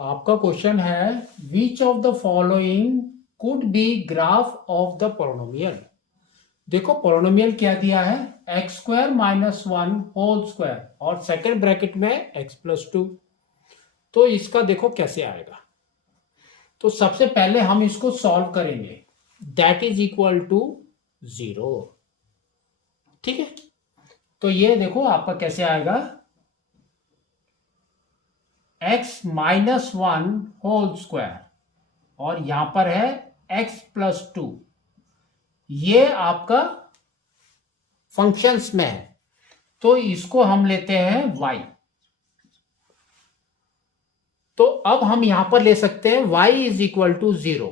आपका क्वेश्चन है which of the following could be graph of the polynomial. देखो polynomial क्या दिया है, x square minus one whole square और सेकेंड ब्रैकेट में एक्स प्लस टू। तो इसका देखो कैसे आएगा। तो सबसे पहले हम इसको सॉल्व करेंगे, दैट इज इक्वल टू 0। ठीक है, तो ये देखो आपका कैसे आएगा, x minus one whole square और यहां पर है एक्स प्लस टू। ये आपका फंक्शंस में है, तो इसको हम लेते हैं y। तो अब हम यहां पर ले सकते हैं y इज इक्वल टू 0।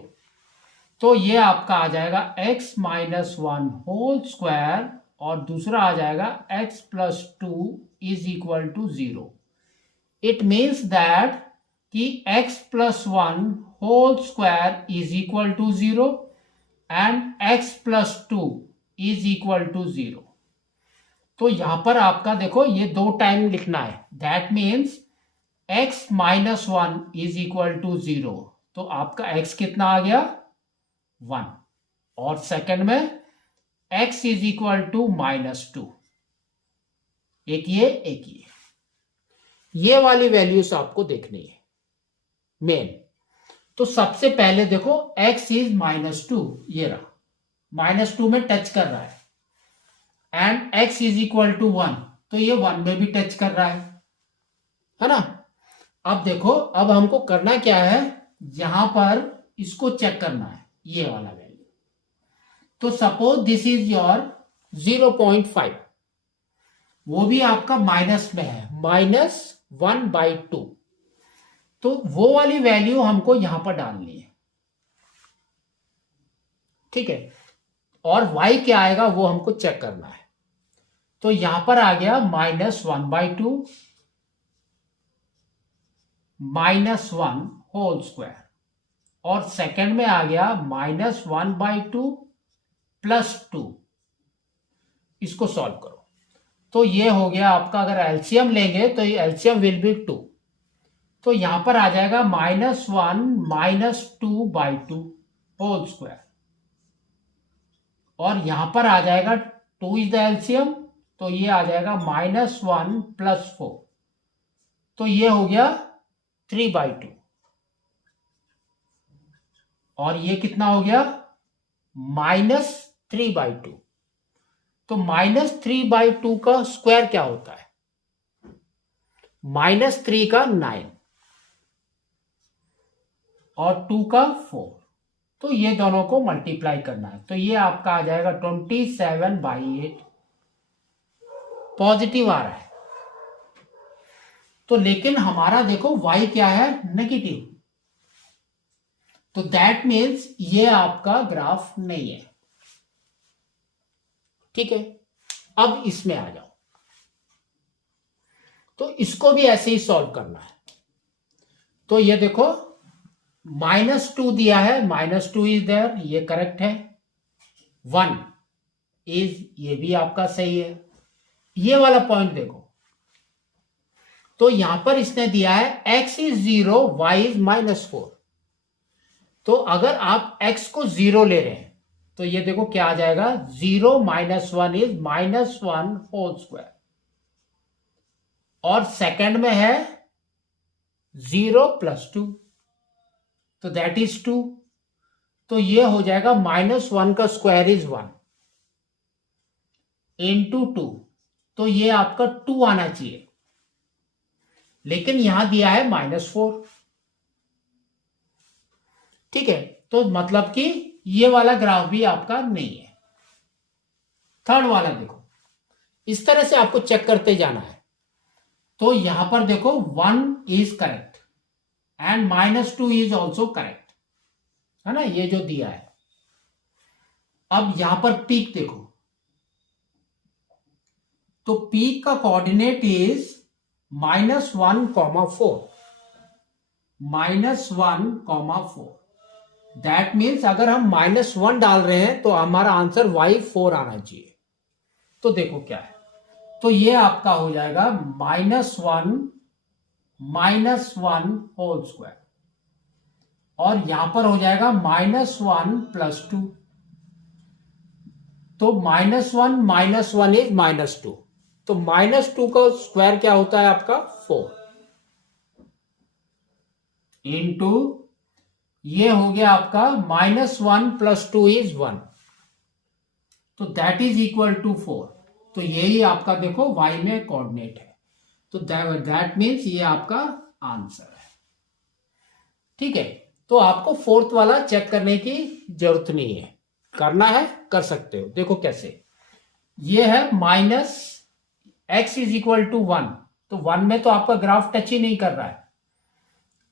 तो ये आपका आ जाएगा x minus one whole square और दूसरा आ जाएगा x plus two is equal to 0। It means that कि x plus one whole square is equal to 0 and x plus two is equal to 0। तो यहां पर आपका देखो ये दो टाइम लिखना है, that means x minus one is equal to 0। तो आपका x कितना आ गया 1 और सेकंड में x is equal to minus two. एक ये वाली वैल्यूज आपको देखनी है मेन। तो सबसे पहले देखो x इज माइनस टू, ये रहा माइनस टू में टच कर रहा है and x is equal to 1, तो ये 1 में भी टच कर रहा है ना। अब देखो अब हमको करना क्या है, यहां पर इसको चेक करना है ये वाला वैल्यू। तो सपोज दिस इज योर 0.5, वो भी आपका माइनस में है, -1/2। तो वो वाली वैल्यू हमको यहां पर डालनी है, ठीक है। और y क्या आएगा वो हमको चेक करना है। तो यहां पर आ गया -1/2 -1 होल स्क्वायर और सेकंड में आ गया -1/2 +2। इसको सॉल्व करो तो ये हो गया आपका, अगर एलसीएम लेंगे तो ये एलसीएम विल बी 2। तो यहां पर आ जाएगा -1 -2/2 होल स्क्वायर और यहां पर आ जाएगा 2 इज द एलसीएम, तो ये आ जाएगा -1 +4। तो ये हो गया 3/2 और ये कितना हो गया -3/2। तो -3/2 का स्क्वायर क्या होता है, -3 का 9 और 2 का 4। तो ये दोनों को मल्टीप्लाई करना है, तो ये आपका आ जाएगा 27/8। पॉजिटिव आ रहा है। तो लेकिन हमारा देखो y क्या है, नेगेटिव। तो दैट मीन्स ये आपका ग्राफ नहीं है, ठीक है। अब इसमें आ जाओ, तो इसको भी ऐसे ही सॉल्व करना है। तो ये देखो -2 दिया है, -2 इज देयर, ये करेक्ट है। 1 इज, ये भी आपका सही है। ये वाला पॉइंट देखो, तो यहां पर इसने दिया है x इज 0 y इज -4। तो अगर आप x को 0 ले रहे हैं तो ये देखो क्या आ जाएगा, 0 -1 इज -1 होल स्क्वायर और सेकंड में है 0 + 2, तो दैट इज 2। तो ये हो जाएगा -1 का स्क्वायर इज 1 इंटू 2, तो ये आपका 2 आना चाहिए, लेकिन यहां दिया है -4, ठीक है। तो मतलब कि ये वाला ग्राफ भी आपका नहीं है। थर्ड वाला देखो, इस तरह से आपको चेक करते जाना है। तो यहां पर देखो 1 is correct and -2 is also correct, है ना, ये जो दिया है। अब यहां पर पीक देखो, तो पीक का कोऑर्डिनेट इज -1, 4 दैट मीन्स अगर हम -1 डाल रहे हैं तो हमारा आंसर y4 आना चाहिए। तो देखो क्या है, तो ये आपका हो जाएगा -1 -1 होल स्क्वायर, और यहां पर हो जाएगा -1 + 2, तो -1 इज -2, तो -2 का स्क्वायर क्या होता है आपका 4, इंटू ये हो गया आपका -1 + 2 इज 1, तो दैट इज इक्वल टू 4। तो यही आपका देखो y में कोऑर्डिनेट है, तो दैट मीन्स ये आपका आंसर है। ठीक है, तो आपको फोर्थ वाला चेक करने की जरूरत नहीं है, करना है कर सकते हो। देखो कैसे, ये है -x इज इक्वल टू 1, तो 1 में तो आपका ग्राफ टच ही नहीं कर रहा है,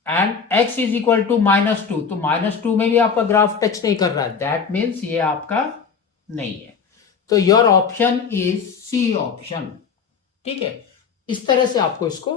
and x is equal to -2, तो -2 में भी आपका ग्राफ टच नहीं कर रहा है, दैट मीन्स ये आपका नहीं है। तो your option is C option. ठीक है, इस तरह से आपको इसको